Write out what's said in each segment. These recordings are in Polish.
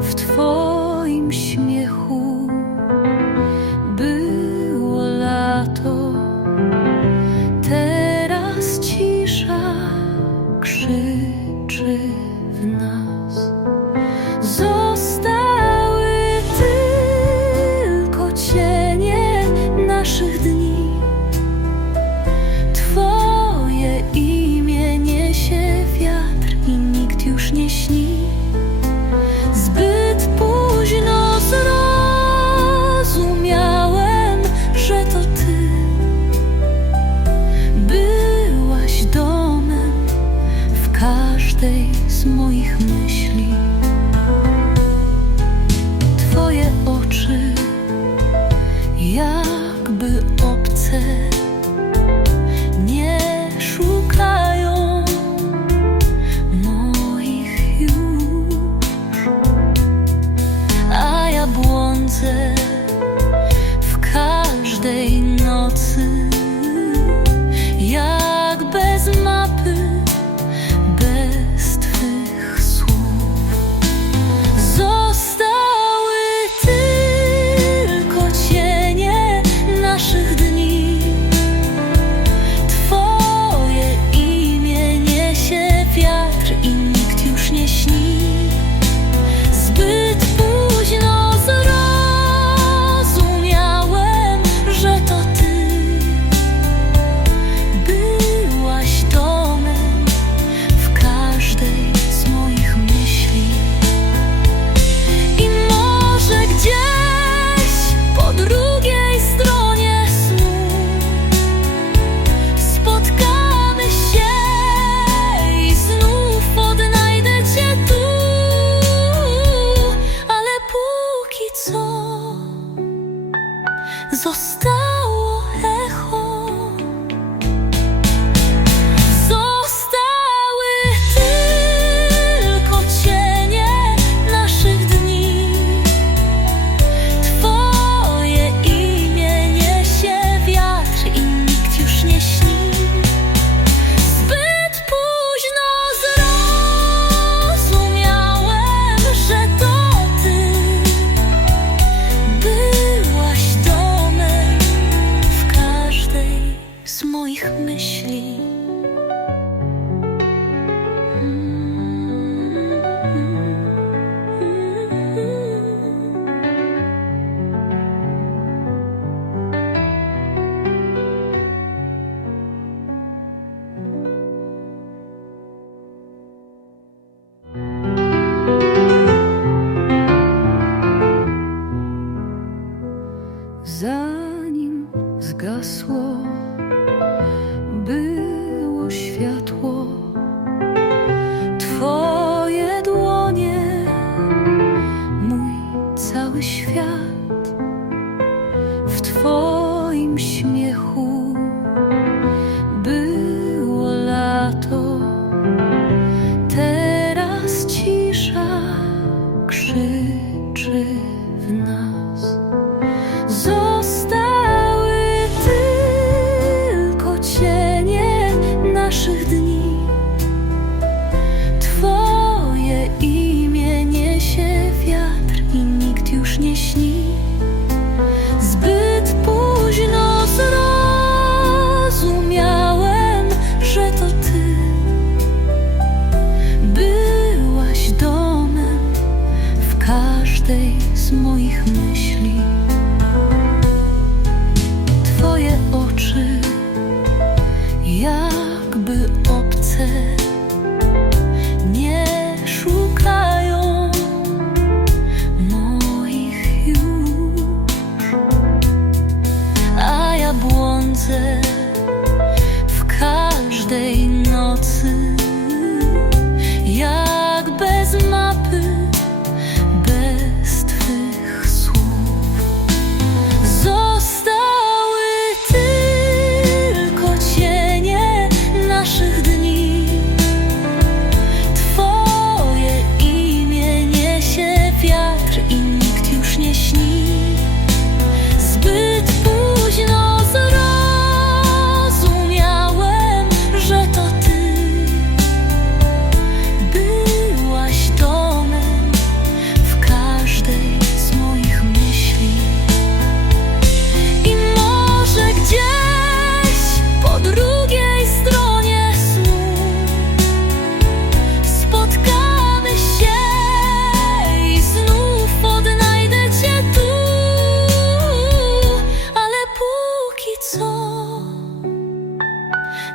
w Twoim śmiechu. Było lato, teraz cisza krzyczy w nas. Zostały tylko cienie naszych dni. усміхнеш.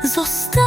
Zostaw